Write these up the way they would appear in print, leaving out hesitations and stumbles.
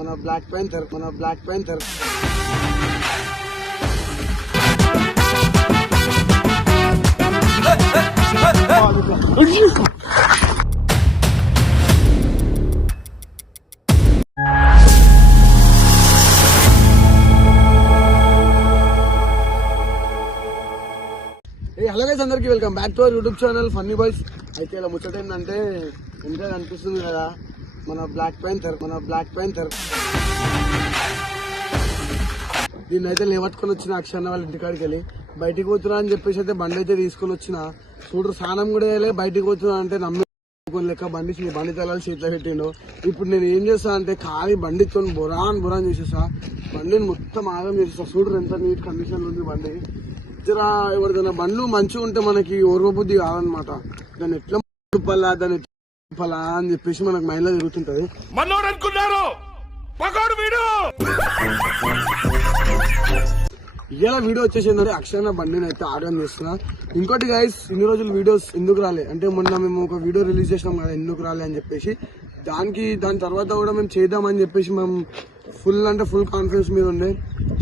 మన black panther hello guys, అందరికి welcome back to our YouTube channel funny boys. అయితే ఇలా ముచ్చట ఏంటంటే ఇంకా కనిపిస్తుంది కదా మన బ్లాక్ ప్యాంథర్. దీన్ని అయితే లేవట్టుకొని వచ్చిన అక్షన్న వాళ్ళ ఇంటికాడికి వెళ్ళి బయటికి పోతున్నా అని చెప్పేసి అయితే బండి అయితే తీసుకొని వచ్చిన. చూడరు స్నానం కూడా వేయలే, బయటికి పోతున్నా అంటే నమ్ముకొని లెక్క బండి తలాలు చేతిలో పెట్టిండు. ఇప్పుడు నేను ఏం చేస్తా అంటే ఖాళీ బండితో బొరాన్ చేసేసా, బండిని మొత్తం ఆగం చేసేసా. చూడరు ఎంత నీట్ కండిషన్ ఉంది బండి. జరా ఎవరిదైనా బండ్లు మంచిగా ఉంటే మనకి ఓర్వబుద్ధి కాదనమాట. దాన్ని ఎట్లా దాన్ని ఎట్లా అని చెప్పేసి మనకు మైండ్ లో జరుగుతుంటది. ఇలా వీడియో వచ్చేసిందంటే అక్షర బండిని అయితే ఆర్డర్ చేస్తున్నా. ఇంకోటి గైస్, ఇన్ని రోజులు వీడియోస్ ఎందుకు రాలే అంటే మొన్న మేము ఒక వీడియో రిలీజ్ చేసినాం కదా, ఎందుకు రాలే అని చెప్పేసి దాని తర్వాత కూడా మేము చేద్దామని చెప్పేసి మేము ఫుల్ కాన్ఫిడెన్స్ మీద ఉండే.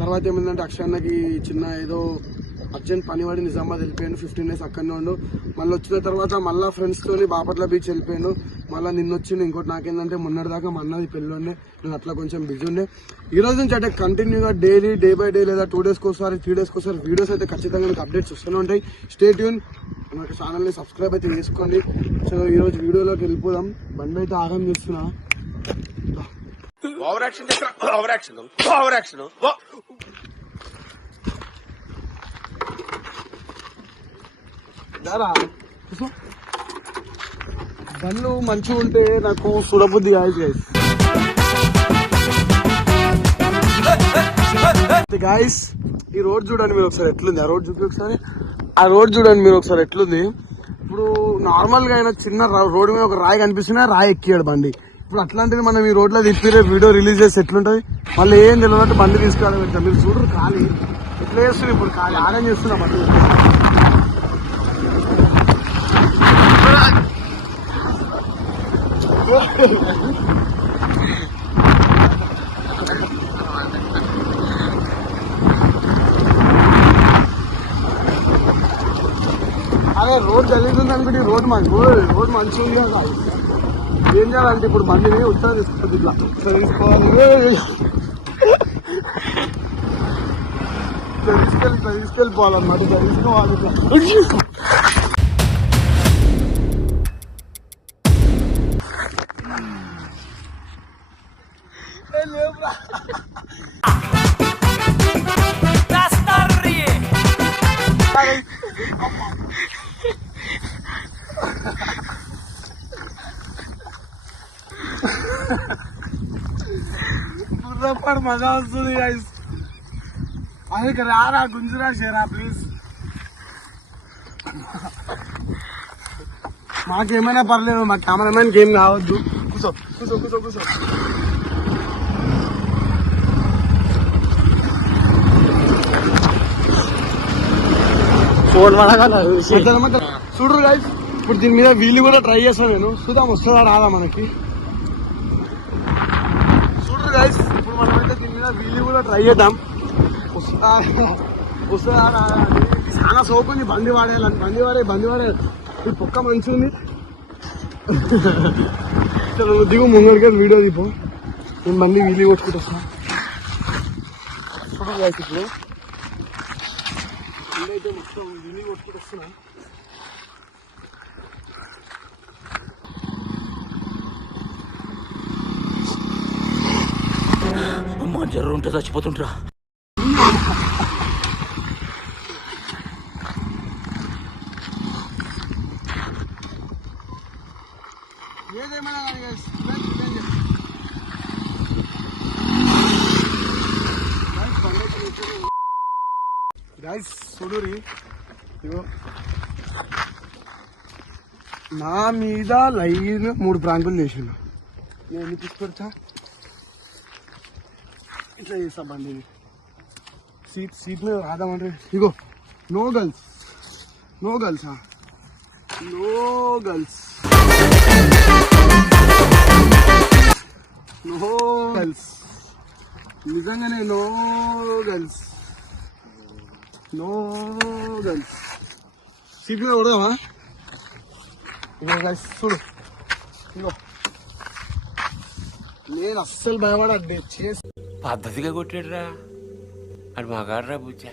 తర్వాత ఏమైందంటే అక్షరన్నకి చిన్న ఏదో అర్జెంట్ పని పడి నిజామాబాద్ వెళ్ళిపోయాను. 15 days అక్కడనే ఉండు. మళ్ళీ వచ్చిన తర్వాత మళ్ళీ ఫ్రెండ్స్ తోని బాపట్ల బీచ్ వెళ్ళిపోయాను. మళ్ళీ నిన్న వచ్చిండు. ఇంకోటి నాకేంటంటే మొన్నటిదాకా మా అన్నది పెళ్ళి ఉండే, నేను అట్లా కొంచెం బిజీ ఉండే. ఈ రోజు నుంచి అంటే కంటిన్యూగా డైలీ డే బై డే లేదా 2 days ఒకసారి 3 days ఒకసారి వీడియోస్ అయితే ఖచ్చితంగా మీకు అప్డేట్స్ వస్తూనే ఉంటాయి. Stay tune. మన ఛానల్ని సబ్స్క్రైబ్ అయితే చేసుకోండి. సో ఈ రోజు వీడియోలోకి వెళ్ళిపోదాం. బండి అయితే ఆగం చేస్తున్నా. బండ్లు మంచిగా ఉంటే నాకు చూడబుద్ధి కాదు గైస్. ఈ రోడ్ చూడండి మీరు ఒకసారి ఎట్లుంది. ఆ రోడ్ చూడండి మీరు ఒకసారి ఎట్లుంది. ఇప్పుడు నార్మల్ గా అయినా చిన్న రోడ్ మీద ఒక రాయి కనిపిస్తున్నా, రాయి ఎక్కియాడు బండి. ఇప్పుడు అట్లాంటిది మనం ఈ రోడ్ లో తిప్పిరే వీడియో రిలీజ్ చేసి ఎట్లుంటది. మళ్ళీ ఏం తెలియనట్టు బండి తీసుకురావడం పెడతాం. మీరు చూడరు ఖాళీ ఎట్లా చేస్తుంది. ఇప్పుడు ఖాళీ ఆడం చేస్తున్నా బండి. అదే రోడ్ జరుగుతుంది అనుకుంటే రోడ్ మంచిగా ఉంది కదా. ఏం చేయాలంటే ఇప్పుడు బండిని ఉత్తర తీసుకోవాలి, ఇట్లా తీసుకెళ్ళిపోవాలన్నమాట. ఇట్లా తీసుకోవాలి. బుర్రపడి మజా వస్తుంది గైస్. అదే రారా గుంజురా షేరా ప్లీజ్. మాకేమైనా పర్లేదు, మా కెమెరామెన్కి ఏం కావద్దు. కూర్చో. చూడరు గైస్, ఇప్పుడు దీని మీద వీలు కూడా ట్రై చేస్తాను నేను. చూద్దాం వస్తుందా రాదా మనకి. చూడరు గైస్, ఇప్పుడు మనం అయితే దీని మీద వీలు కూడా ట్రై చేద్దాం. వస్తుందా రాదా. చాలా సోపు ఉంది బండి వాడే. ఈ పొక్క మంచి ఉంది. దిగు ముంగడికి వీడియో దిపు. నేను బండి వీలు కొట్టుకుంటూ వస్తాను. చూడరు గైస్, ఇప్పుడు అయితే మొత్తం వీలు కొట్టుకుంటూ వస్తున్నా. అమ్మా జ్వరం ఉంటే చచ్చిపోతుంటరా. ఏదేమైనా గైస్ చూడురి, నా మీద లైన్ 3 ప్రాంకులు చేసిండు. నేను ఎన్ని తీసుకొచ్చా ఇట్లా చేస్తా బండిని. సీట్ మీద రాదామంటే ఇగో no girls. No girls, huh? No girls. No girls. నిజంగానే నో గర్ల్స్ సీట్ మీద కొడదామా? ఇగో guys, చూడు ఇగో నేను అస్సలు భయపడద్దు చేసి పద్ధతిగా కొట్టాడురా అది మగాడ్రా బుజ్జా.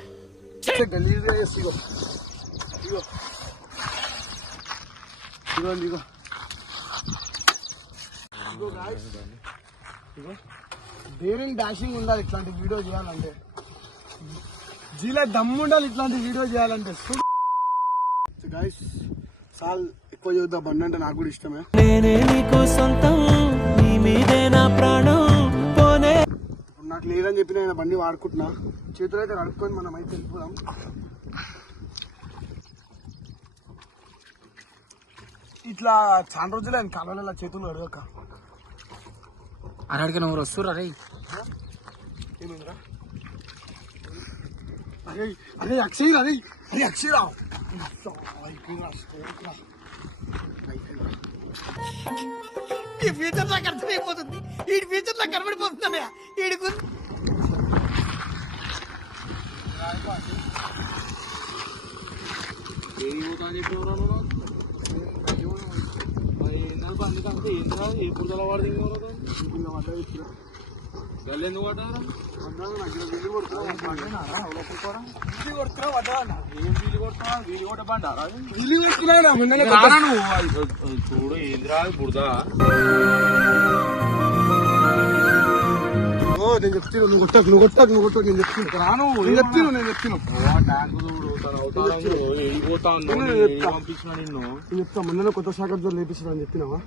గలీజ్గా చేసి ఇగో ఇగో ఇగో ఇగో ఇగో guys, ఇగో డేరింగ్ డాషింగ్ ఉండాలి ఇట్లాంటి వీడియో చేయాలంటే. జీలో దమ్ము ఉండాలి ఇట్లాంటి వీడియో చేయాలంటే. గాయస్ సాల్ ఎక్కువ చూద్దాం, బండి అంటే నాకు కూడా ఇష్టమే. ఇప్పుడు నాకు లేదని చెప్పి నేను బండి వాడుకుంటున్నా. చేతులు అయితే కడుక్కొని మనం అయితే వెళ్ళిపోదాం. ఇట్లా చాలా రోజులే కాలంలో చేతులు అడగక అని అడిగిన ఊరు వస్తురా రే. ఏమైందిరా? అరే అరే అక్షయ్ అరే అరే అక్షయ్ రావు ఈ ఫ్యూచర్ నాకు అర్థమైపోతుంది. ఈ ఫ్యూచర్ నాకు కనబడిపోతుందా ఈడుకు. చూడు ఏంద్రా బుడదా. నేను చెప్తాను, నువ్వు కొట్టకు నేను చెప్తాను. నేను చెప్తాను చెప్తా. మొన్న కొత్త శాఖ లేపిస్తున్నా అని చెప్పినావా?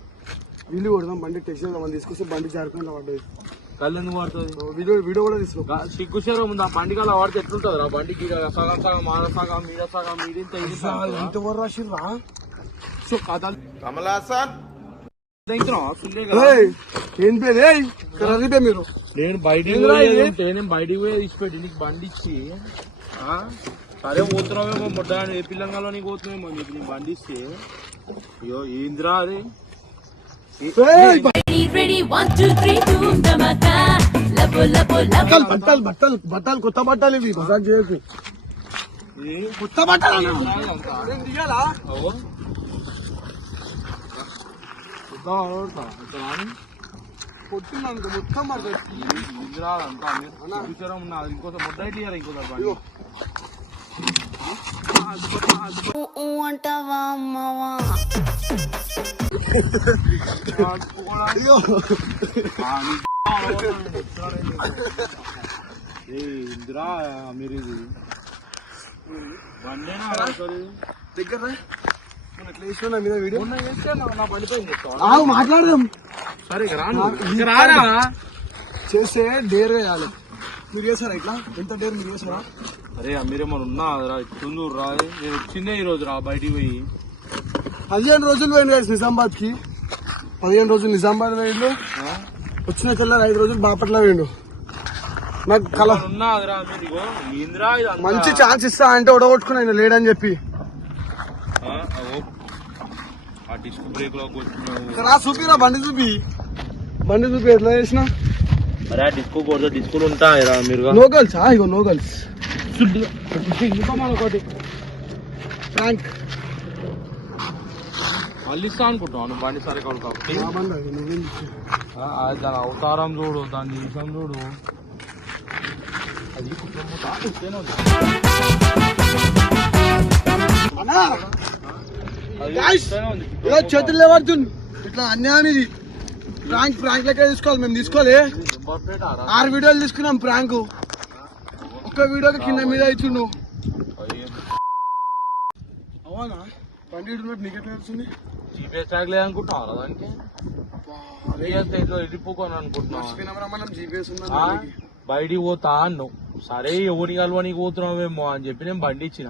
వీళ్ళు కొడదాం, బండి టెస్ట్ చేద్దాం తీసుకొస్తే బండి జారుకుండా పడ్డది. కళ్ళెందుకు పడుతుంది? వీడియో కూడా తీసుకో. సిగ్గుసారం ఉంది ఆ బండికి అలా వాడితే ఎట్లుంటది? ఆ బండికి సగం సగం మార సగం మీద సగం మీదింత ఎంత వరకు రాసిర్రా? సో కథలు కమలాసన్ ఏం పేరు రవిపే మీరు? నేను బయటికి పోయి ఇచ్చిపెట్టి నీకు బండి ఇచ్చి సరే పోతున్నావేమో మొట్ట ఏ పిల్లంగాలో నీకు పోతున్నావేమో నీకు నీ బండి ఇస్తే అయ్యో ఏంద్రా అది బట్టలు కొత్త బట్టలు ఇవి మజాక్ చేయకు. కొత్త బట్టలు దిగాలా? కొట్టిందంత మొత్తం ఇంకోసారి మొట్ట ఇయ్యాలి ఇంకోసారి అంటావా అమ్మవా? ఇందిరా మీరు ఇది బండేనా దగ్గర మీద వీడియో నా బండిపై మాట్లాడదాం. సరే చేస్తే డేర్ వేయాలి. మీరు చేశారా ఇట్లా? ఎంత డేర్ మీరు చేశారా? అరే మీరేమన్నా ఉన్నా రా తుందూరు రా. నేను వచ్చిందే ఈ రోజు రా బయటికి పోయి 15 రోజులు పోయింది కదా నిజామాబాద్ కి. 15 రోజులు నిజామాబాద్ వేయండు, వచ్చిన చెల్లెలు 5 రోజులు బాపట్ల వేయండు. నాకు కల మంచి ఛాన్స్ ఇస్తా అంటే ఒడగొట్టుకుని ఆయన లేడని చెప్పి చూపిరా. బండి చూపి ఎట్లా చేసిన డిస్కో కొడతా డిస్కోలు ఉంటాయిరా మీరు. నో గర్ల్స్ ఇగో నో గర్ల్స్ ఒకటి ఫ్రాంక్ మళ్ళీ ఇస్తా అనుకుంటాను బండి సరే కాబట్టి దాని అవతారం చూడు, దాని నిమిషం చూడు. అది చేతులు లేవడుతుంది ఇట్లా అన్యాయం. ఇది ప్రాంక్ లెక్క తీసుకోవాలి. మేము తీసుకోవాలి 6 వీడియోలు తీసుకున్నాం ప్రాంక్. ఒక్క వీడియోకి కింద మీద ఇచ్చిండు. అవునా బండి నీకెట్లా తెలుస్తుంది? జీపీఎస్ ట్యాగ్ లేదనుకుంటున్నావు దానికి వెళ్ళిపోకొని అనుకుంటున్నావు. మనం జీపీఎస్ బయటికి పోతా అన్నావు. సరే ఎవరి కలవనికి పోతున్నావేమో అని చెప్పి నేను బండి ఇచ్చిన.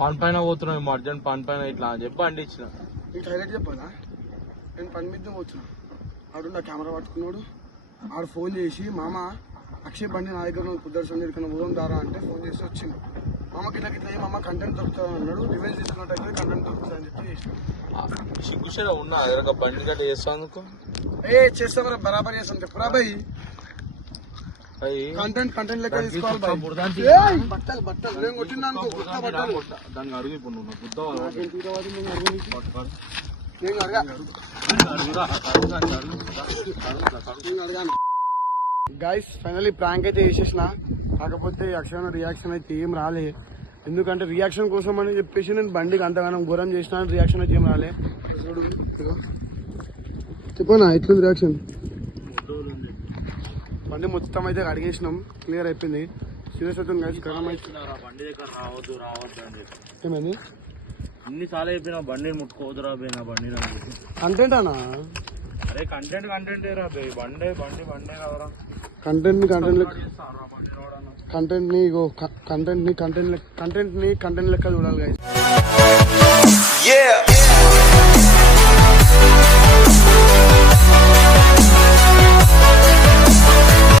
పని పైన పోతున్నావేమో అర్జెంట్ పని పైన ఇట్లా అని చెప్పి బండి ఇచ్చిన. నీకు హైలైట్ చెప్పాలా? నేను పని మీద వచ్చిన ఆడు నా కెమెరా పట్టుకున్నాడు. ఆడు ఫోన్ చేసి మామ అక్షయ్ బండి నా దగ్గర కుదర్శన్ ఇక్కడ పోదాం దారా అంటే ఫోన్ చేసి వచ్చింది. మామకి ఇట్లా ఇట్లా మామ కంటెంట్ దొరుకుతుంది అన్నాడు. రివెంజ్ తీసుకున్నట్టు కంటెంట్ దొరుకుతుంది అని చెప్పి చేసిన. సిగ్గుసేరా ఉన్నా బండి గట్ట చేస్తాను చేస్తాం బరాబర్ చేస్తాం చెప్పురా బాయ్. కంటెంట్ లెక్క తీసుకోవాలి దానికి బాయ్. బురదానికి ఏయ్, బట్టలు నేను కొట్టినా అనుకో, కొత్త బట్టలు. దానికి అడుగు ఇప్పుడు నువ్వు గుద్దావు నాకేం తీరవాలి, నేను అడగా. నేను అడగాను. గైస్ ఫైనల్లీ ప్రాంక్ అయితే చేసేసిన, కాకపోతే అక్షర రియాక్షన్ అయితే ఏం రాలే. ఎందుకంటే రియాక్షన్ కోసం అని చెప్పేసి నేను బండికి అంతగానం ఘోరం చేసిన, రియాక్షన్ అయితే ఏం రాలే. చెప్పనా ఎట్లుంది రియాక్షన్? బండి మొత్తం అయితే అడిగేసినాం, క్లియర్ అయిపోయింది. సీరియస్ అవుతుంది గైస్. బండి దగ్గర రావద్దు అని చెప్పి ఏమైంది? అన్నిసార్లు చెప్పిన బండిని ముట్టుకోవద్దురా బే నా బండి కంటెంట్ అన్నా, అరే కంటెంట్ రా బే బండే కదరా కంటెంట్ బండి కంటెంట్ లెక్క చూడాలి గైస్. Yeah.